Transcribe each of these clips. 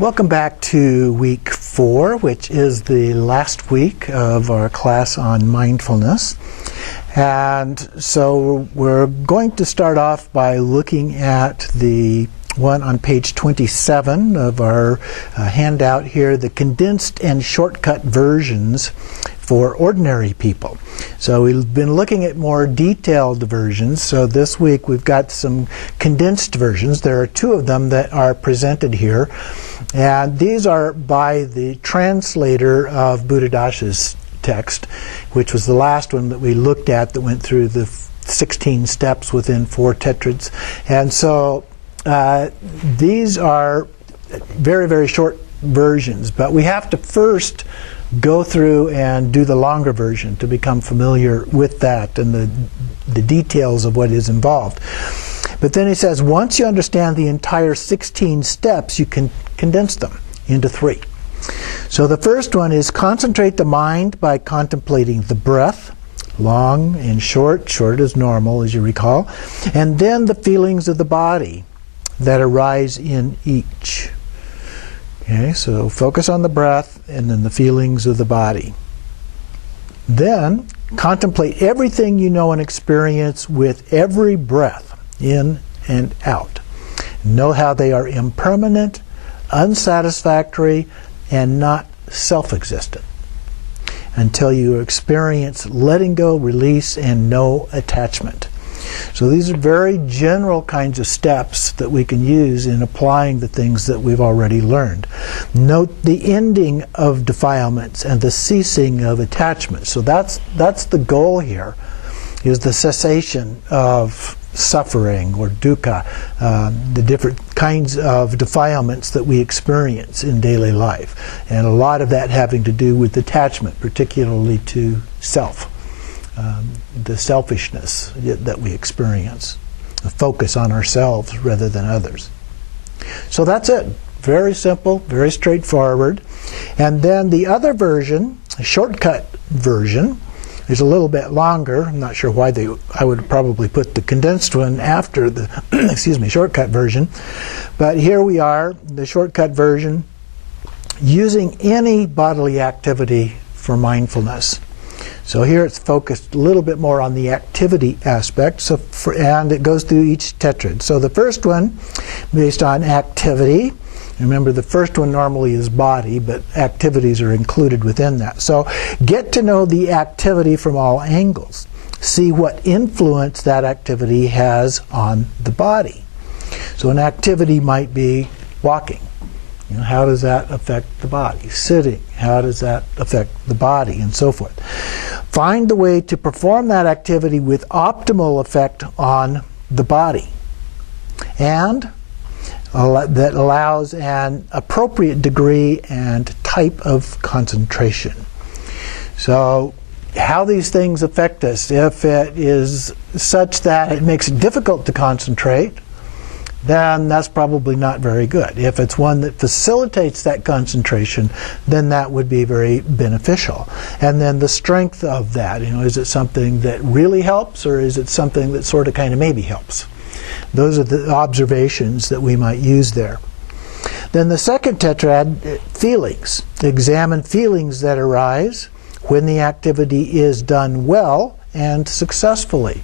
Welcome back to week 4, which is the last week of our class on mindfulness. And so we're going to start off by looking at the one on page 27 of our handout here, the condensed and shortcut versions for ordinary people. So we've been looking at more detailed versions. So this week we've got some condensed versions. There are 2 of them that are presented here. And these are by the translator of Buddhadasa's text, which was the last one that we looked at that went through the 16 steps within 4 tetrads. And so these are very, very short versions, but we have to first go through and do the longer version to become familiar with that and the details of what is involved. But then he says, once you understand the entire 16 steps, you can condense them into 3. So the first one is concentrate the mind by contemplating the breath, long and short as normal, as you recall, and then the feelings of the body that arise in each. Okay, so focus on the breath and then the feelings of the body. Then contemplate everything you know and experience with every breath, in and out. Know how they are impermanent, unsatisfactory, and not self-existent until you experience letting go, release, and no attachment. So these are very general kinds of steps that we can use in applying the things that we've already learned. Note the ending of defilements and the ceasing of attachments. So that's the goal here, is the cessation of suffering or dukkha, the different kinds of defilements that we experience in daily life. And a lot of that having to do with attachment, particularly to self. The selfishness that we experience, the focus on ourselves rather than others. So that's it. Very simple, very straightforward. And then the other version, a shortcut version, is a little bit longer. I'm not sure why I would probably put the condensed one after the shortcut version. But here we are, the shortcut version, using any bodily activity for mindfulness. So here it's focused a little bit more on the activity aspect, and it goes through each tetrad. So the first one, based on activity. Remember, the first one normally is body, but activities are included within that. So get to know the activity from all angles. See what influence that activity has on the body. So an activity might be walking. You know, how does that affect the body? Sitting, how does that affect the body? And so forth. Find the way to perform that activity with optimal effect on the body. And that allows an appropriate degree and type of concentration. So how these things affect us, if it is such that it makes it difficult to concentrate, then that's probably not very good. If it's one that facilitates that concentration, then that would be very beneficial. And then the strength of that, is it something that really helps, or is it something that sort of kind of maybe helps? Those are the observations that we might use there. Then the second tetrad, feelings. Examine feelings that arise when the activity is done well and successfully.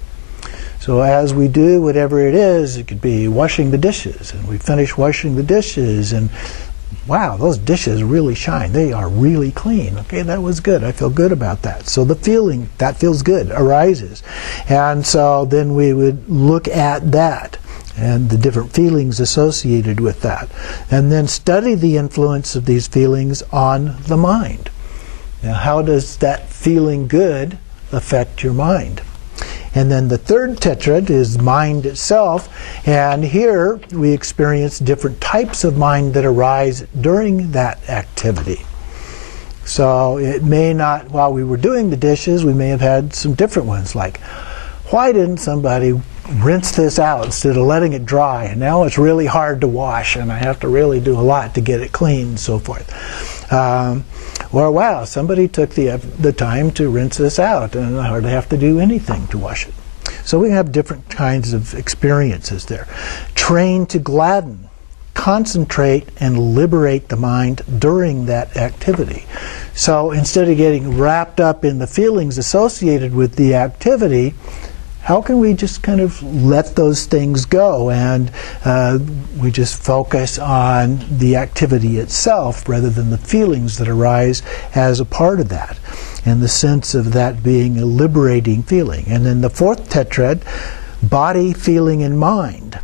So as we do whatever it is, it could be washing the dishes, and we finish washing the dishes, and wow, those dishes really shine. They are really clean. Okay, that was good. I feel good about that. So the feeling, that feels good, arises. And so then we would look at that and the different feelings associated with that. And then study the influence of these feelings on the mind. Now, how does that feeling good affect your mind? And then the third tetrad is mind itself, and here we experience different types of mind that arise during that activity. So it may not, while we were doing the dishes, we may have had some different ones, like, why didn't somebody rinse this out instead of letting it dry? And now it's really hard to wash, and I have to really do a lot to get it clean, and so forth. Or, wow, somebody took the time to rinse this out, and I hardly have to do anything to wash it. So we have different kinds of experiences there. Train to gladden concentrate and liberate the mind during that activity. So instead of getting wrapped up in the feelings associated with the activity, how can we just kind of let those things go and we just focus on the activity itself rather than the feelings that arise as a part of that, and the sense of that being a liberating feeling. And then the fourth tetrad, body, feeling, and mind.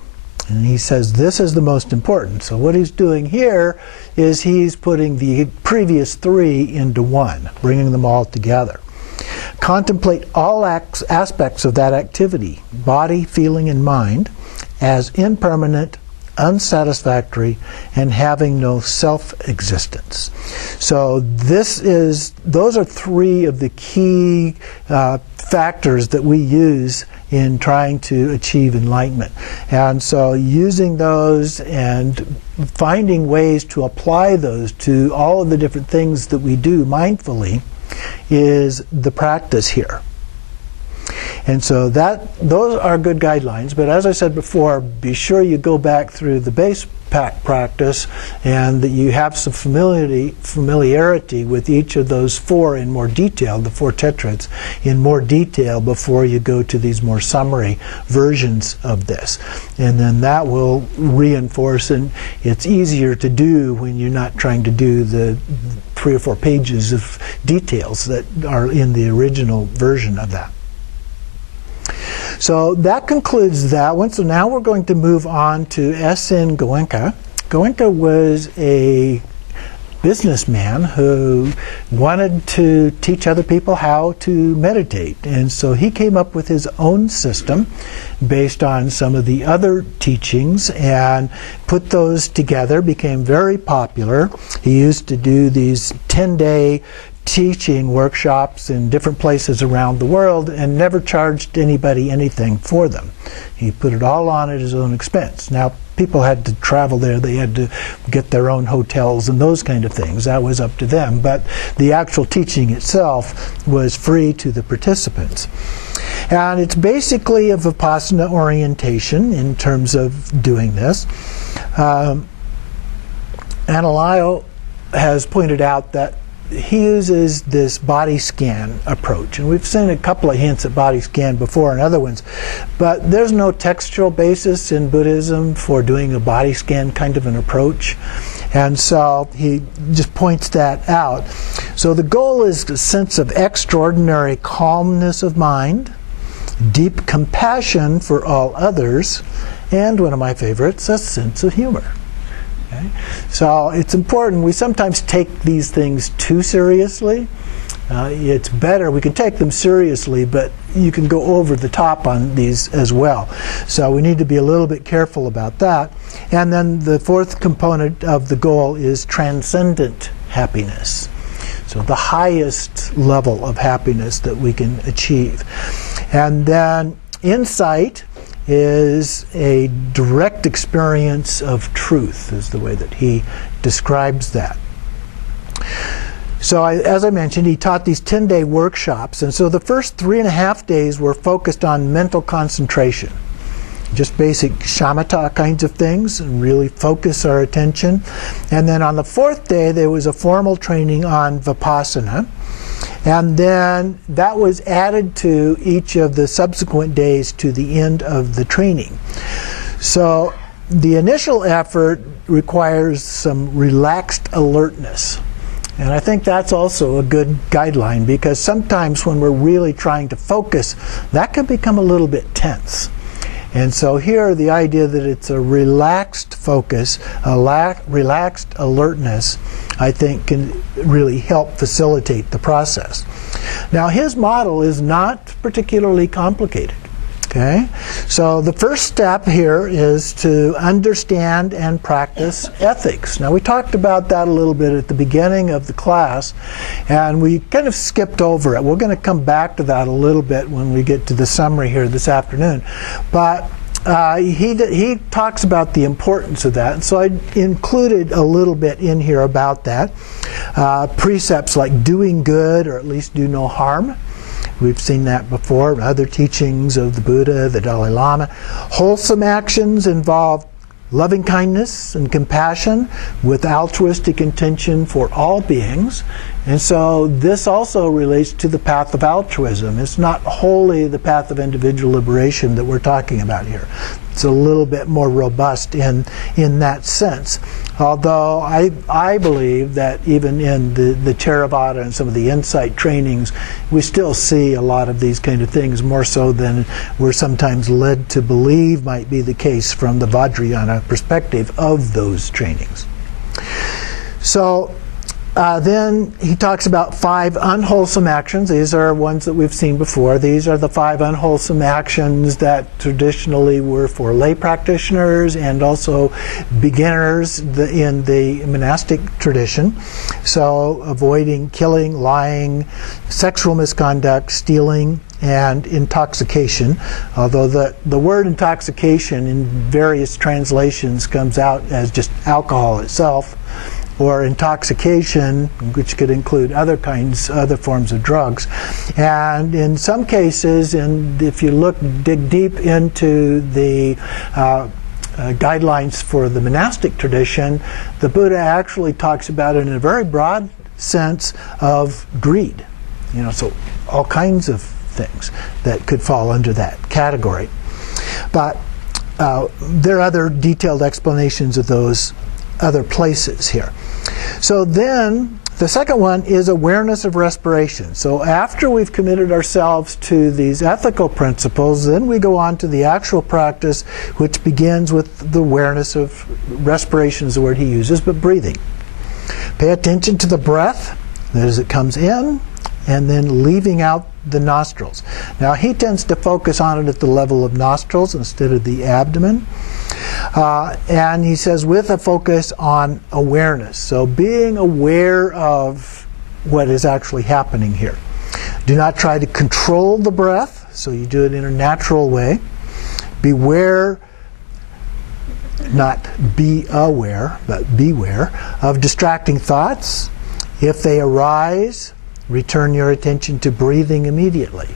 And he says this is the most important. So what he's doing here is he's putting the previous three into one, bringing them all together. Contemplate all aspects of that activity, body, feeling, and mind, as impermanent, unsatisfactory, and having no self-existence. So those are three of the key factors that we use in trying to achieve enlightenment. And so using those and finding ways to apply those to all of the different things that we do mindfully is the practice here. And so those are good guidelines, but as I said before, be sure you go back through the base practice and that you have some familiarity with each of those four in more detail, the four tetrads, in more detail before you go to these more summary versions of this. And then that will reinforce, and it's easier to do when you're not trying to do the 3 or 4 pages of details that are in the original version of that. So that concludes that one. So now we're going to move on to S.N. Goenka. Goenka was a businessman who wanted to teach other people how to meditate. And so he came up with his own system based on some of the other teachings and put those together, became very popular. He used to do these 10-day teaching workshops in different places around the world and never charged anybody anything for them. He put it all on at his own expense. Now, people had to travel there, they had to get their own hotels and those kind of things. That was up to them. But the actual teaching itself was free to the participants. And it's basically a Vipassana orientation in terms of doing this. Analayo has pointed out that he uses this body scan approach, and we've seen a couple of hints at body scan before in other ones, but there's no textual basis in Buddhism for doing a body scan kind of an approach, and so he just points that out. So the goal is a sense of extraordinary calmness of mind, deep compassion for all others, and one of my favorites, a sense of humor. Okay? So it's important. We sometimes take these things too seriously. It's better. We can take them seriously, but you can go over the top on these as well. So we need to be a little bit careful about that. And then the fourth component of the goal is transcendent happiness. So the highest level of happiness that we can achieve. And then insight is a direct experience of truth, is the way that he describes that. So as I mentioned, he taught these 10-day workshops, and so the first 3.5 days were focused on mental concentration. Just basic shamatha kinds of things, and really focus our attention. And then on the 4th day, there was a formal training on Vipassana. And then that was added to each of the subsequent days to the end of the training. So the initial effort requires some relaxed alertness. And I think that's also a good guideline, because sometimes when we're really trying to focus, that can become a little bit tense. And so here the idea that it's a relaxed focus, a relaxed alertness, I think can really help facilitate the process. Now his model is not particularly complicated. Okay? So the first step here is to understand and practice ethics. Now we talked about that a little bit at the beginning of the class, and we kind of skipped over it. We're going to come back to that a little bit when we get to the summary here this afternoon. But he talks about the importance of that, and so I included a little bit in here about that. Precepts like doing good, or at least do no harm. We've seen that before, other teachings of the Buddha, the Dalai Lama. Wholesome actions involve loving kindness and compassion with altruistic intention for all beings. And so this also relates to the path of altruism. It's not wholly the path of individual liberation that we're talking about here. It's a little bit more robust in that sense. Although I believe that even in the Theravada and some of the insight trainings, we still see a lot of these kind of things, more so than we're sometimes led to believe might be the case from the Vajrayana perspective of those trainings. So then he talks about 5 unwholesome actions. These are ones that we've seen before. These are the 5 unwholesome actions that traditionally were for lay practitioners and also beginners in the monastic tradition. So avoiding killing, lying, sexual misconduct, stealing, and intoxication. Although the word intoxication in various translations comes out as just alcohol itself, or intoxication, which could include other forms of drugs. And in some cases, and if you dig deep into the guidelines for the monastic tradition, the Buddha actually talks about it in a very broad sense of greed. So all kinds of things that could fall under that category. But there are other detailed explanations of those other places here. So then the second one is awareness of respiration. So after we've committed ourselves to these ethical principles, then we go on to the actual practice, which begins with the awareness of respiration is the word he uses, but breathing. Pay attention to the breath as it comes in and then leaving out the nostrils. Now he tends to focus on it at the level of nostrils instead of the abdomen. And he says with a focus on awareness. So being aware of what is actually happening here. Do not try to control the breath, so you do it in a natural way. Beware, not be aware, but beware of distracting thoughts. If they arise, return your attention to breathing immediately.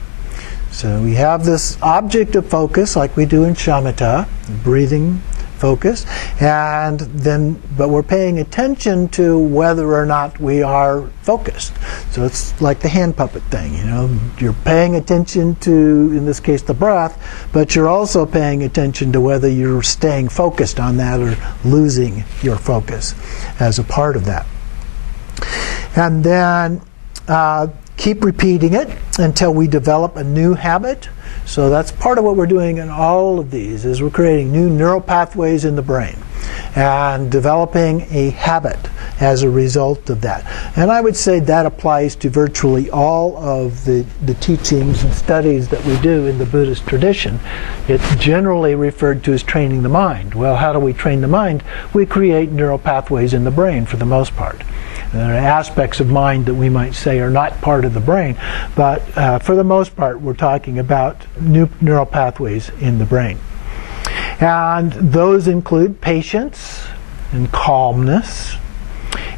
So we have this object of focus like we do in shamatha, breathing focus, but we're paying attention to whether or not we are focused. So it's like the hand puppet thing, you're paying attention to, in this case, the breath, but you're also paying attention to whether you're staying focused on that or losing your focus as a part of that. And then keep repeating it until we develop a new habit. So that's part of what we're doing in all of these, is we're creating new neural pathways in the brain and developing a habit as a result of that. And I would say that applies to virtually all of the teachings and studies that we do in the Buddhist tradition. It's generally referred to as training the mind. Well, how do we train the mind? We create neural pathways in the brain for the most part. There are aspects of mind that we might say are not part of the brain, but for the most part we're talking about new neural pathways in the brain. And those include patience and calmness,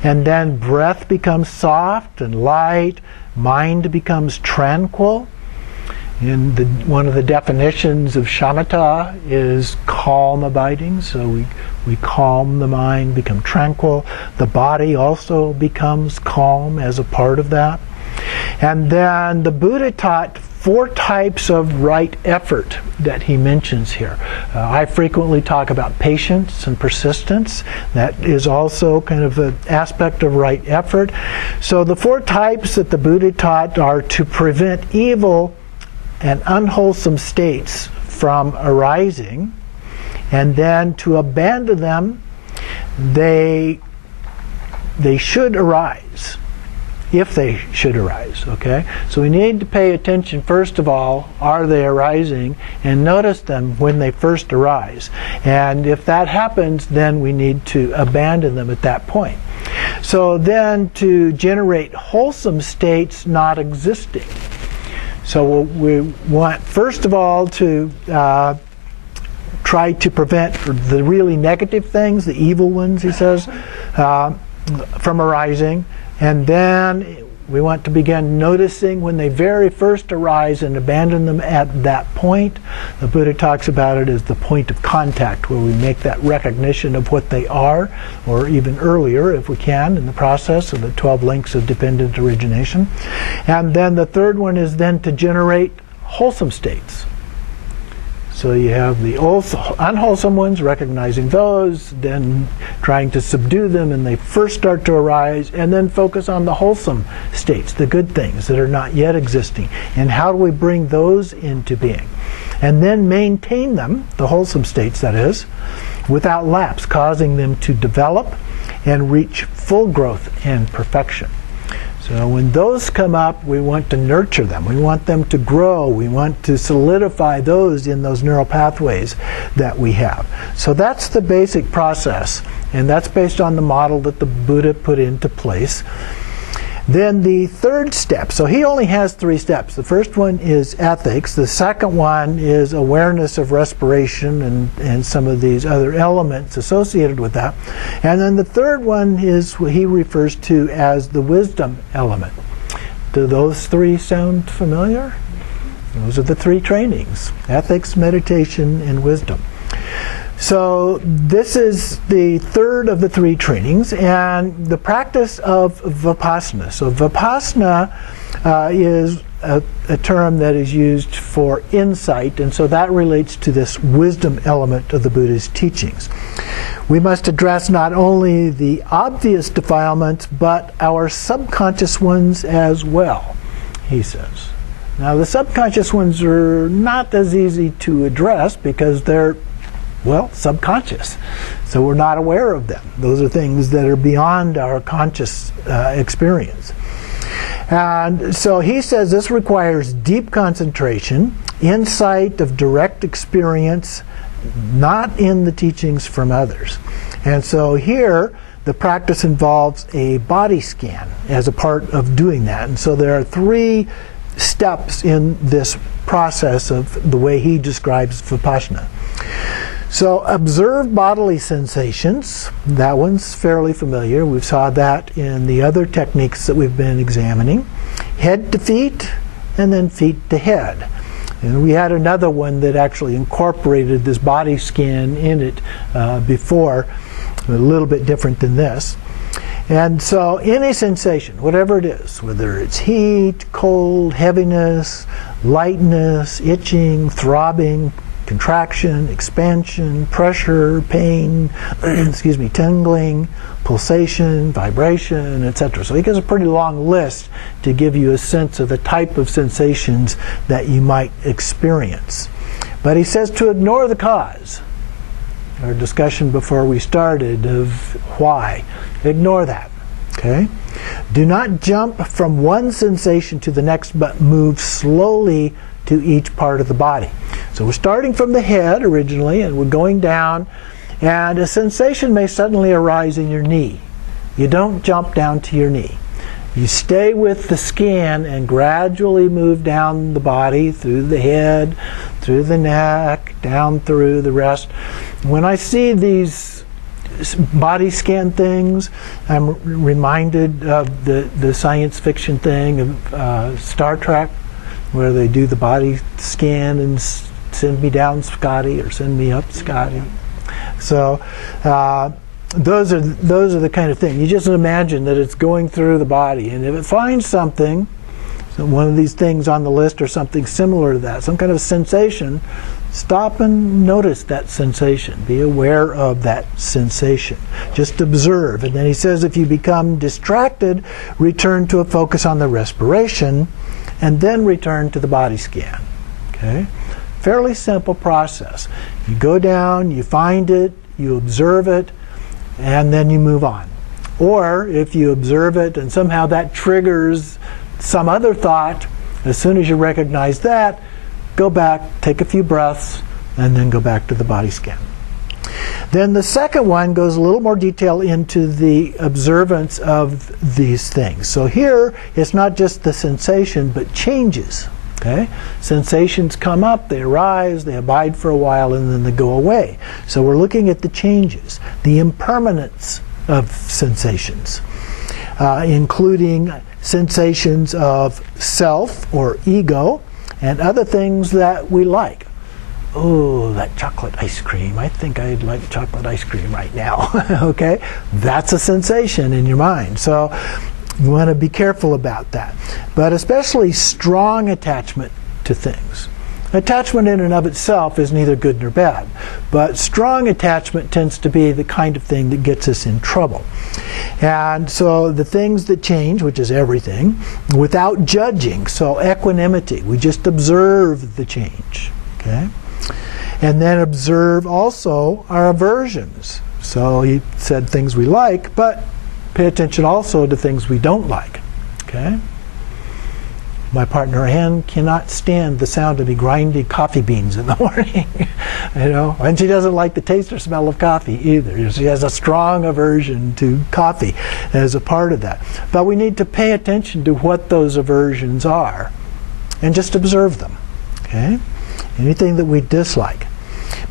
and then breath becomes soft and light, mind becomes tranquil. And one of the definitions of shamatha is calm abiding, so we calm the mind, become tranquil. The body also becomes calm as a part of that. And then the Buddha taught 4 types of right effort that he mentions here. I frequently talk about patience and persistence. That is also kind of an aspect of right effort. So the 4 types that the Buddha taught are to prevent evil and unwholesome states from arising, and then to abandon them. They should arise, if they should arise, okay? So we need to pay attention, first of all, are they arising, and notice them when they first arise. And if that happens, then we need to abandon them at that point. So then to generate wholesome states not existing. So we want, first of all, to try to prevent the really negative things, the evil ones, he says, from arising. And then We want to begin noticing when they very first arise and abandon them at that point. The Buddha talks about it as the point of contact, where we make that recognition of what they are, or even earlier if we can, in the process of the 12 links of dependent origination. And then the third one is then to generate wholesome states. So you have the unwholesome ones, recognizing those, then trying to subdue them, and they first start to arise, and then focus on the wholesome states, the good things that are not yet existing. And how do we bring those into being? And then maintain them, the wholesome states that is, without lapse, causing them to develop and reach full growth and perfection. So when those come up, we want to nurture them. We want them to grow. We want to solidify those in those neural pathways that we have. So that's the basic process, and that's based on the model that the Buddha put into place. Then the third step, so he only has 3 steps. The first one is ethics. The second one is awareness of respiration and some of these other elements associated with that. And then the third one is what he refers to as the wisdom element. Do those 3 sound familiar? Those are the 3 trainings: ethics, meditation, and wisdom. So this is the third of the 3 trainings, and the practice of vipassana. So vipassana is a term that is used for insight, and so that relates to this wisdom element of the Buddha's teachings. We must address not only the obvious defilements, but our subconscious ones as well, he says. Now the subconscious ones are not as easy to address because they're subconscious. So we're not aware of them. Those are things that are beyond our conscious experience. And so he says this requires deep concentration, insight of direct experience, not in the teachings from others. And so here, the practice involves a body scan as a part of doing that. And so there are 3 steps in this process of the way he describes vipassana. So observe bodily sensations. That one's fairly familiar. We saw that in the other techniques that we've been examining. Head to feet, and then feet to head. And we had another one that actually incorporated this body scan in it before, a little bit different than this. And so any sensation, whatever it is, whether it's heat, cold, heaviness, lightness, itching, throbbing, contraction, expansion, pressure, pain, tingling, pulsation, vibration, etc. So he gives a pretty long list to give you a sense of the type of sensations that you might experience. But he says to ignore the cause. Our discussion before we started of why. Ignore that. Okay? Do not jump from one sensation to the next, but move slowly to each part of the body. So we're starting from the head originally, and we're going down, and a sensation may suddenly arise in your knee. You don't jump down to your knee. You stay with the scan and gradually move down the body, through the head, through the neck, down through the rest. When I see these body scan things, I'm reminded of the science fiction thing of Star Trek, where they do the body scan and send me down, Scotty, or send me up, Scotty. So those are the kind of thing. You just imagine that it's going through the body, and if it finds something, so one of these things on the list or something similar to that, some kind of sensation, stop and notice that sensation. Be aware of that sensation. Just observe. And then he says if you become distracted, return to a focus on the respiration, and then return to the body scan. Okay? Fairly simple process. You go down, you find it, you observe it, and then you move on. Or if you observe it and somehow that triggers some other thought, as soon as you recognize that, go back, take a few breaths, and then go back to the body scan. Then the second one goes a little more detail into the observance of these things. So here, it's not just the sensation, but changes. Okay? Sensations come up, they arise, they abide for a while, and then they go away. So we're looking at the changes, the impermanence of sensations. including sensations of self or ego and other things that we like. Oh, that chocolate ice cream. I think I'd like chocolate ice cream right now. Okay? That's a sensation in your mind. So you want to be careful about that. But especially strong attachment to things. Attachment in and of itself is neither good nor bad. But strong attachment tends to be the kind of thing that gets us in trouble. And so the things that change, which is everything, without judging, so equanimity, we just observe the change. Okay? And then observe also our aversions. So he said things we like, but pay attention also to things we don't like. Okay? My partner Ann cannot stand the sound of me grinding coffee beans in the morning. And she doesn't like the taste or smell of coffee either. She has a strong aversion to coffee as a part of that. But we need to pay attention to what those aversions are and just observe them. Okay? Anything that we dislike.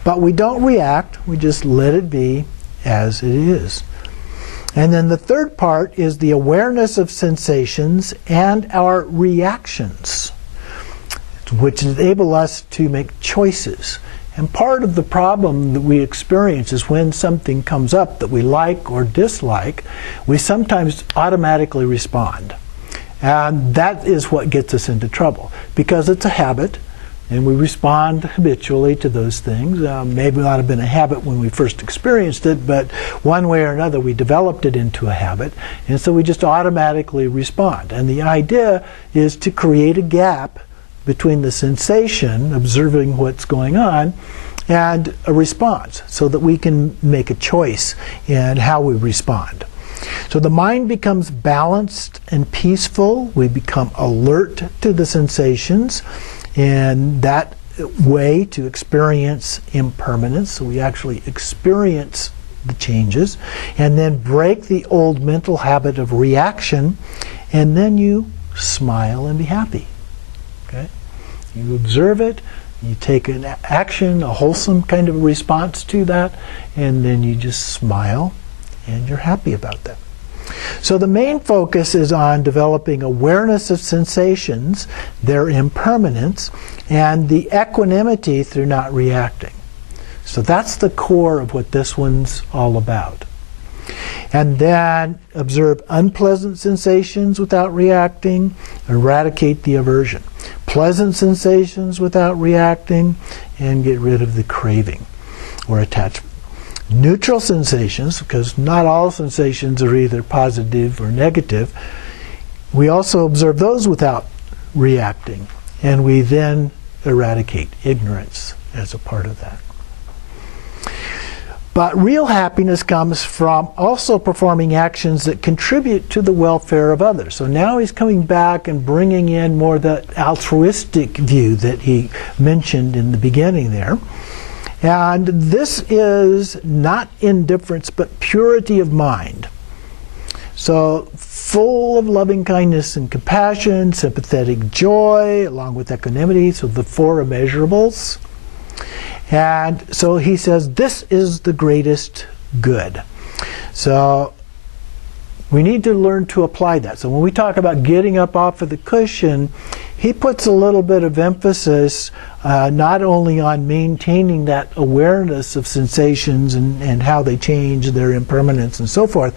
But we don't react, we just let it be as it is. And then the third part is the awareness of sensations and our reactions, which enable us to make choices. And part of the problem that we experience is when something comes up that we like or dislike, we sometimes automatically respond. And that is what gets us into trouble, because it's a habit. And we respond habitually to those things. Maybe not have been a habit when we first experienced it, but one way or another we developed it into a habit. And so we just automatically respond. And the idea is to create a gap between the sensation, observing what's going on, and a response, so that we can make a choice in how we respond. So the mind becomes balanced and peaceful. We become alert to the sensations. And that way to experience impermanence, so we actually experience the changes, and then break the old mental habit of reaction, and then you smile and be happy. Okay? You observe it, you take an action, a wholesome kind of response to that, and then you just smile, and you're happy about that. So the main focus is on developing awareness of sensations, their impermanence, and the equanimity through not reacting. So that's the core of what this one's all about. And then observe unpleasant sensations without reacting, eradicate the aversion. Pleasant sensations without reacting, and get rid of the craving or attachment. Neutral sensations, because not all sensations are either positive or negative, we also observe those without reacting, and we then eradicate ignorance as a part of that. But real happiness comes from also performing actions that contribute to the welfare of others. So now he's coming back and bringing in more the altruistic view that he mentioned in the beginning there. And this is not indifference, but purity of mind. So full of loving kindness and compassion, sympathetic joy, along with equanimity, so the four immeasurables. And so he says this is the greatest good. So we need to learn to apply that. So when we talk about getting up off of the cushion, he puts a little bit of emphasis not only on maintaining that awareness of sensations and how they change, their impermanence and so forth,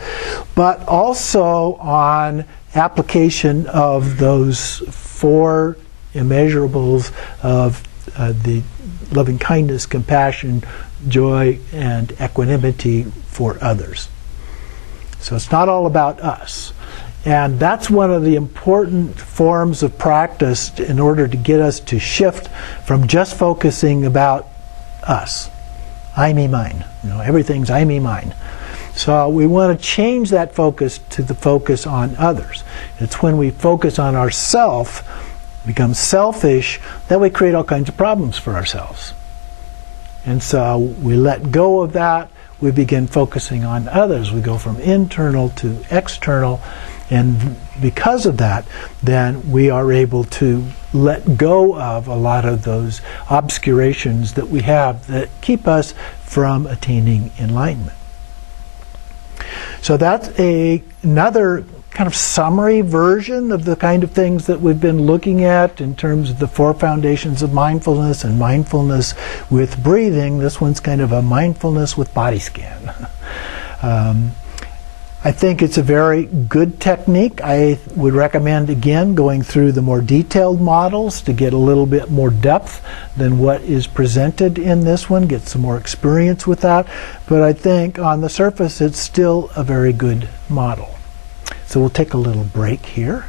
but also on application of those four immeasurables of the loving kindness, compassion, joy, and equanimity for others. So it's not all about us. And that's one of the important forms of practice in order to get us to shift from just focusing about us. I, me, mine. Everything's I, me, mine. So we want to change that focus to the focus on others. It's when we focus on ourself, become selfish, that we create all kinds of problems for ourselves. And so we let go of that. We begin focusing on others. We go from internal to external. And because of that, then we are able to let go of a lot of those obscurations that we have that keep us from attaining enlightenment. So that's another kind of summary version of the kind of things that we've been looking at in terms of the 4 foundations of mindfulness and mindfulness with breathing. This one's kind of a mindfulness with body scan. I think it's a very good technique. I would recommend, again, going through the more detailed models to get a little bit more depth than what is presented in this one, get some more experience with that. But I think on the surface, it's still a very good model. So we'll take a little break here.